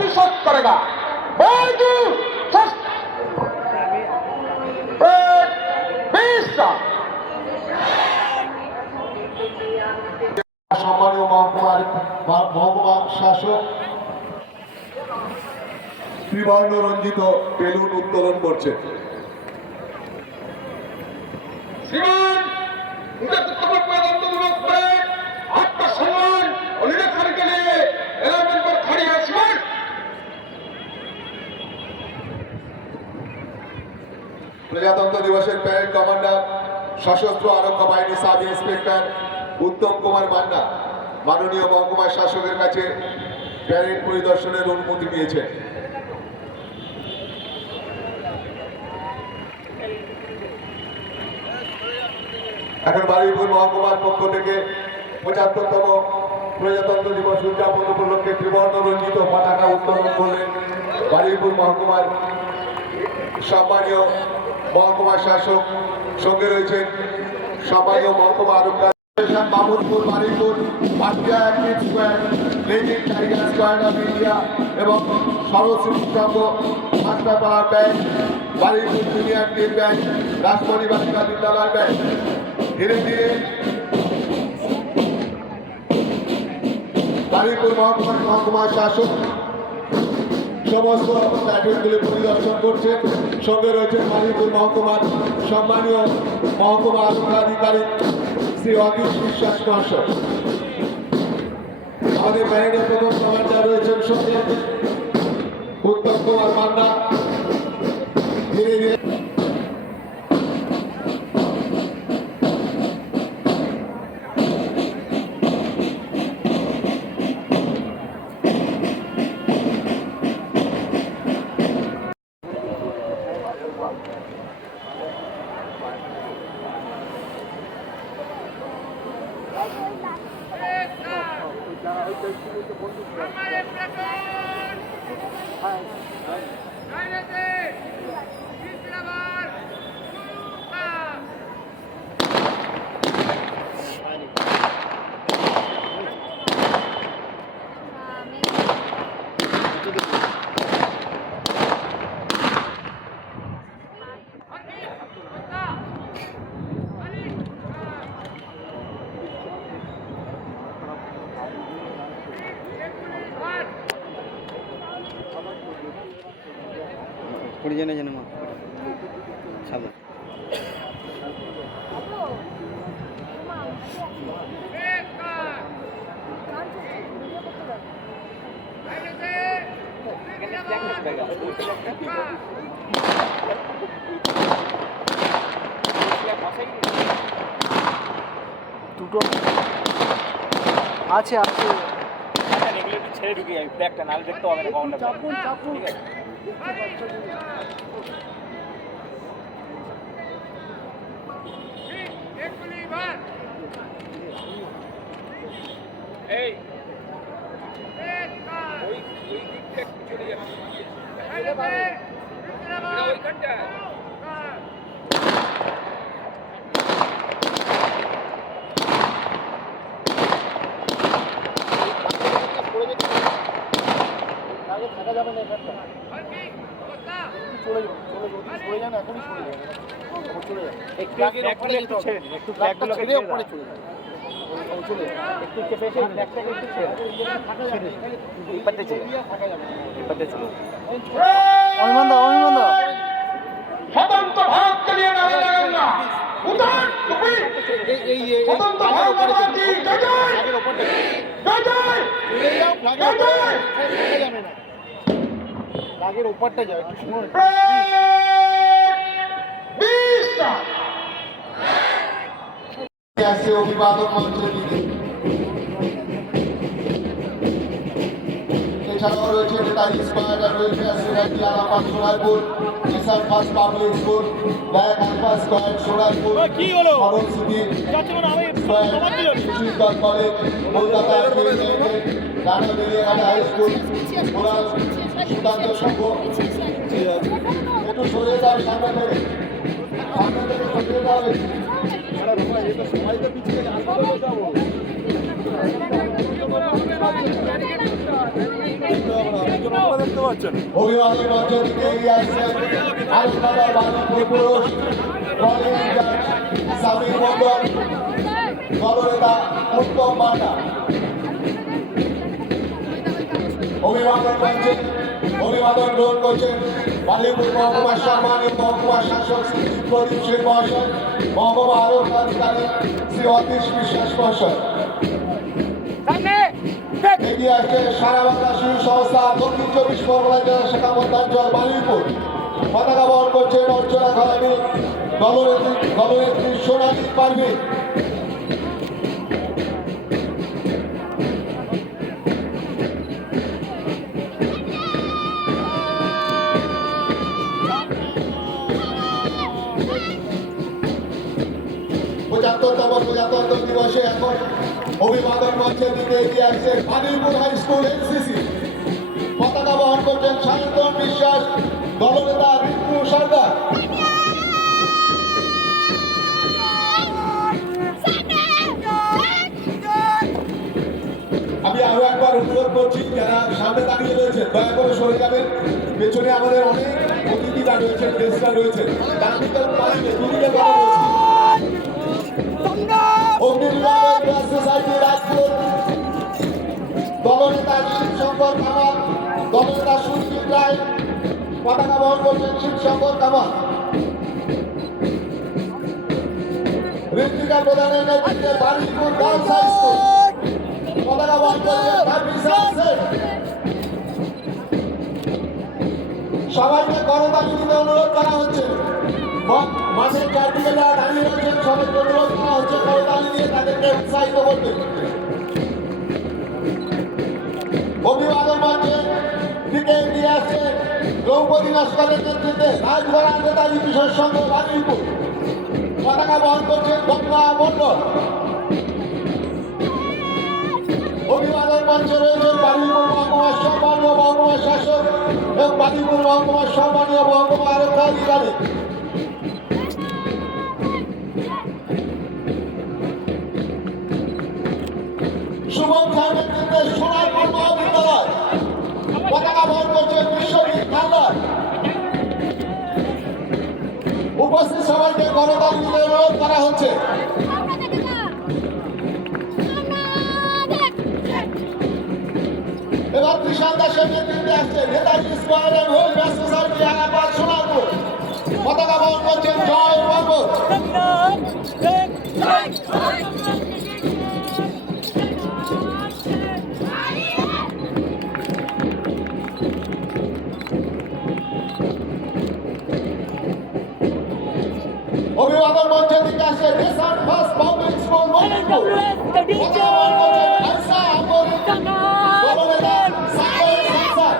परिशोध करेगा। সম্মানীয় মহকুমা শাসক ত্রিবর্ণ রঞ্জিত বেলুন উত্তোলন করছে। প্রজাতন্ত্র দিবসের প্যারেড কমান্ডার সশস্ত্র আরক্ষা বাহিনী সাব ইন্সপেক্টর উত্তম কুমার মান্না মাননীয় মহকুমা শাসকের কাছে প্যারেড পরিদর্শনের অনুমতি নিয়েছেন। এখন বারুইপুর মহকুমার পক্ষ থেকে ৭৫তম প্রজাতন্ত্র দিবস উদযাপন উপলক্ষে ত্রিবর্ণ রঞ্জিত পতাকা উত্তোলন করলেন বারুইপুর মহকুমার সম্মানীয় মহকুমা শাসক। সঙ্গে রয়েছেন সম্মানীয় মহকুমা আরক্ষা Mamudpur, Baruipur, Patia active squad, blazing tiger squad of India এবং Saraswati Sangha, Masterpara band, Baruipur junior team band, Rajmoni Balika Vidyalaya bank ধীরে ধীরে বারুইপুর মহকুমা শাসক সমস্ত প্যাকেটগুলি পরিদর্শন করছে। সঙ্গে রয়েছেন বারুইপুর মহকুমার সম্মানীয় মহকুমা আরক্ষা আধিকারিক শ্রী অতীশ বিশ্বাস মহাশয়। আমাদের প্যারেডের প্রথম কমান্ডার রয়েছেন সঙ্গে উত্তম কুমার মান্না। ধীরে ধীরে পরিজনে যেন মা সাদা দুটো আছে আছে রেগুলেটর ছেড়ে ঢুকি যাবে ব্যাগটা নালে দেখতে হবে না কাউন্টার চাপুন চাপুন ঠিক আছে এই ওই দিক থেকে চলে যাচ্ছে ওইখানটা থাকা যাবে না চলে যান এখনই চলে যান একটু ব্যাগগুলো ছেড়ে উপরে চলে যান চলে একটু চেপে এসে ব্যাগটাকে একটু ছেড়ে ইপাতে চলে ইপাতে চলে অভিনন্দন অভিনন্দন স্বতন্ত্র ভারত চালিয়ে না উদার টুপি স্বতন্ত্র ভারত মাতা কি জয় জয় জয় জয় যাবে না লাগের উপরটা যাও একটু শুনুন ऐसे अभिवादन मंत्र দিতে এছাড়াও রয়েছে Netaji squad welfare society Alapan Sonarpur, SR first public school, black alpha squad Sonarpur, Saran city squad, Sushilganj college, Kolkata Rana Beriaghat high school, moral Sukanta Sangha. একটু সরে যাও সামনে থেকে সরিয়ে যাবে। সবাই তো পিছিয়ে যাবো অভিভাবক মঞ্চ থেকে এগিয়ে আসছেন আলোচনা বাণিজ্য পুরুষ দলের ইনচার্জ সামির মন্ডল, দলনেতা উত্তম মান্না। অভিভাবক মঞ্চে অভিবাদন গ্রহণ করছেন বালিপুর মহকুমার সম্মানীয় মহকুমা শাসক শ্রী প্রদীপ সিং মহাশয়, মহকুমা আরোগ্য আধিকারিক শ্রী অতীশ বিশ্বাস মহাশয়। এগিয়ে আসছে সারা বাংলা শিশু সংস্থা দক্ষিণ 24 পরগনা জেলা শাখা মধ্যাঞ্চল বালিপুর। পতাকা বহন করছেন অর্চনা খালামি, দলনেত্রী সোনালী পারভিন। পঁচাত্তরতম প্রজাতন্ত্র দিবসে এখন অভিবাদন মঞ্চের দিকে এগিয়ে আসছে বালিপুর হাই স্কুল এনসিসি। পতাকা বহন করছেন সায়ন্তন বিশ্বাস, দলনেতা রিঙ্কু সরকার। আমি আরো একবার অনুরোধ করছি যারা সামনে দাঁড়িয়ে রয়েছেন দয়া করে সরে যাবেন। পেছনে আমাদের অনেক অতিথিরা রয়েছেন, গেস্টরা রয়েছেন, তার ভিতরে পাশে দুদিকে কথা বলছি। অগ্নিবিভাগ সোসাইটি রাজপুর, দলনেতা শিবশঙ্কর কামাল, দলনেতা সুজিত রায়। পতাকা বহন করছেন শিবশঙ্কর কামাল। ঋত্বিকা প্রধানের নেতৃত্বে বারিপুর গার্লস হাই স্কুল। পতাকা বহন করছেন ভাবিসা সেন। সবাইকে করতালি দিতে অনুরোধ করা হচ্ছে। মাঠের চারদিকে যারা দাঁড়িয়ে রয়েছেন সবাইকে অনুরোধ করা হচ্ছে করতালি দিয়ে তাদেরকে উৎসাহিত করতে। অভিবাদন মঞ্চে দিকে এগিয়ে আসছে দ্রৌপদী লস্করের নেতৃত্বে রাজগড়ার নেতাজি কিশোর সংঘ বাজিপুর। পতাকা বহন করছেন গঙ্গা মন্ডল। অভিবাদন মঞ্চে রয়েছেন বালিপুর মহকুমার সম্মানীয় মহকুমা শাসক এবং বালিপুর মহকুমার সম্মানীয় মহকুমা আরক্ষা আধিকারিক। শুভম খান নেতৃত্বে সোনারপুর মহাবিদ্যালয়। পতাকা বহন করছেন বিশ্বজিৎ হালদার। উপস্থিত সবাইকে করতালি দিতে অনুরোধ করা হচ্ছে। এবার কৃষাণ দাসের নেতৃত্বে আসছে Netaji square and welfare society Agarpal Sonarpur. পতাকা বহন করছেন জয় পর্বত। অভিবাদন মঞ্চের দিকে আসছে nation first public school Manipur. পতাকা বহন করছেন আয়সা আহমদ, দলনেতা সাইদ হাসান।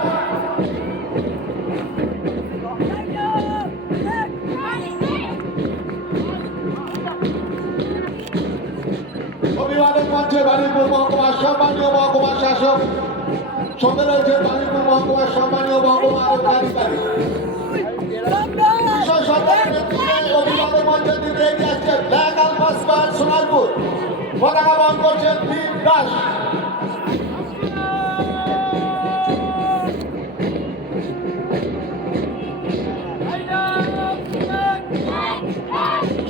অভিবাদন মঞ্চে বালিপুর মহকুমার সম্মানীয় মহকুমা শাসক, সঙ্গে রয়েছে বালিপুর মহকুমার সম্মানীয় মহকুমা আরক্ষা আধিকারিক। কিশোর সরকারের নেতৃত্বে অভিবাদন মঞ্চের দিকে এগিয়ে আসছে ব্ল্যাক আলফা স্কোয়ার সোনারপুর। পতাকা বহন করছেন দীপ দাস।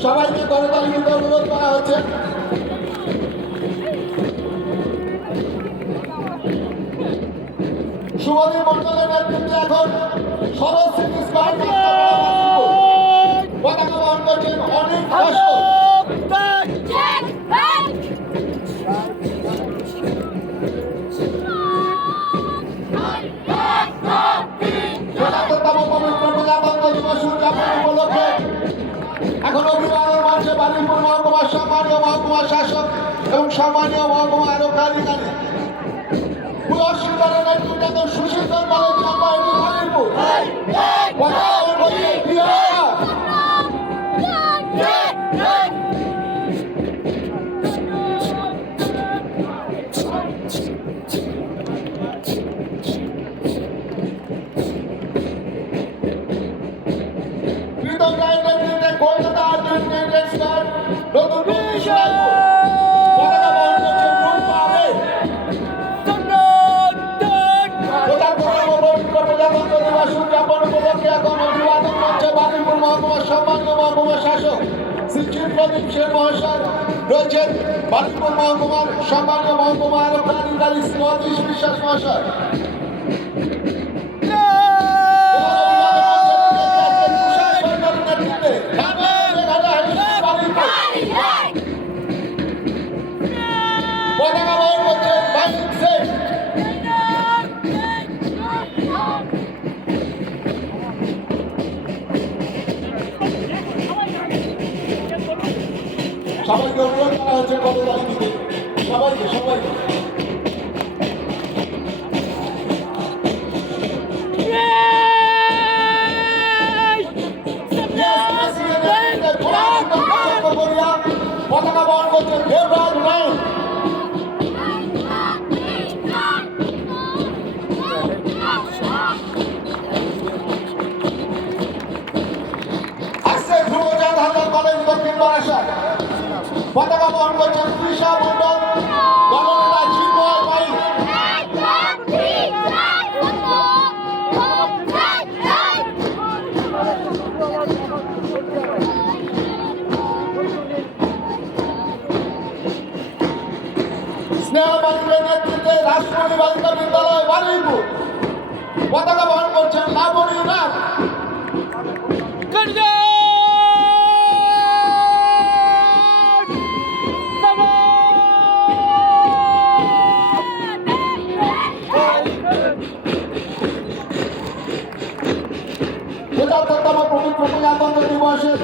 সবাইকে করতালি দিতে অনুরোধ করা হচ্ছে। শুভদীপ মন্ডলের নেতৃত্বে এখন সরস্বতী স্কোয়ার পতাকা বহন করছেন অনেক পবিত্র প্রজাতন্ত্র দিবস উদযাপন উপলক্ষে এখন অভিবাদন মঞ্চে বালিপুর মহকুমার সম্মানীয় মহকুমা শাসক এবং সম্মানীয় মহকুমা আরক্ষা আধিকারিক পুরস্কারের নেতৃত্বে সুশীতল কলেজ চাপাইনি বালিপুর। প্রীতম রায়ের নেতৃত্বে কলকাতা আর্টিস্ট স্টার নতুন পতাকা বহন করছেন রূপা আবেদ। প্রদীপ সেন মহাশয় রয়েছেন বালিপুর মহকুমার সম্মানীয় মহকুমা আরক্ষাধিকারী শ্রী বিশ্বাস মহাশয়। পতাকা বহন করছেন বালিক সেন। সবাইকে অনুরোধ করা হচ্ছে পতাকা দিতে, সবাইকে সবাইকে। পতাকা বহন করছেন দেবরাজ রায়। আসছে ধ্রুবচাঁদ হালদার কলেজ দক্ষিণ বারাসাত। পতাকা বহন করছেন তৃষা মণ্ডল, গণনেতা চিন্ময় পাই। স্নেহা বালিকের নেতৃত্বে রাষ্ট্রপতি বালিকা বিদ্যালয় বারুইপুর। পতাকা বহন করছেন লাবণী নাথ। পঁচাত্তরতম পবিত্র প্রজাতন্ত্র দিবসের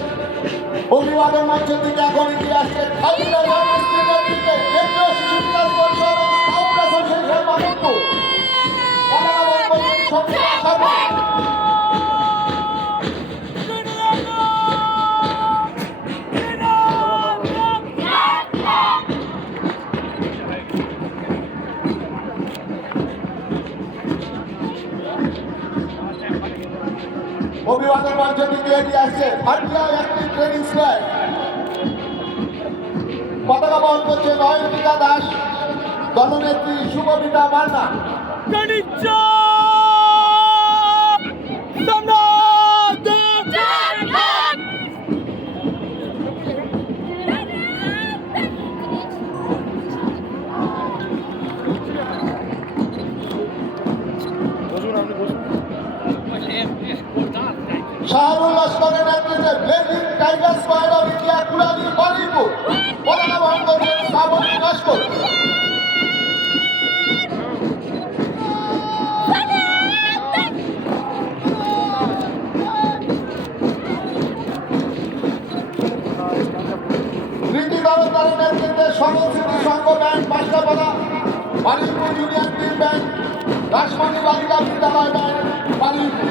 অভিবাদন মঞ্চের দিকে এখন এগিয়ে আসছে খাদিজা জাহান স্ত্রীর নেতৃত্বে কেন্দ্রীয় শিশু বিকাশ পরিষদ ও স্কাউট অ্যাসোসিয়েশন মাধবপুর। পতাকা বহন করছেন সত্যিকা শর্মা। অভিবাদন মঞ্চের দিকে এগিয়ে আসছে ভাটিয়া একটি ট্রেনিং স্কোয়াড। পতাকা বহন করছে নয়নিকা দাস, দলনেত্রী শুভবিতা মান্না। শাহরুল লস্করের নেতৃত্বে blazing tiger squad of India Kurali Baruipur. পতাকা বহন করছেন শ্রাবণী লস্কর। রীতি দরকারের নেতৃত্বে Sanskriti Sangha band Baskapara, Baruipur union team band, Rasmoni Balika Vidyalaya bank Baruipur.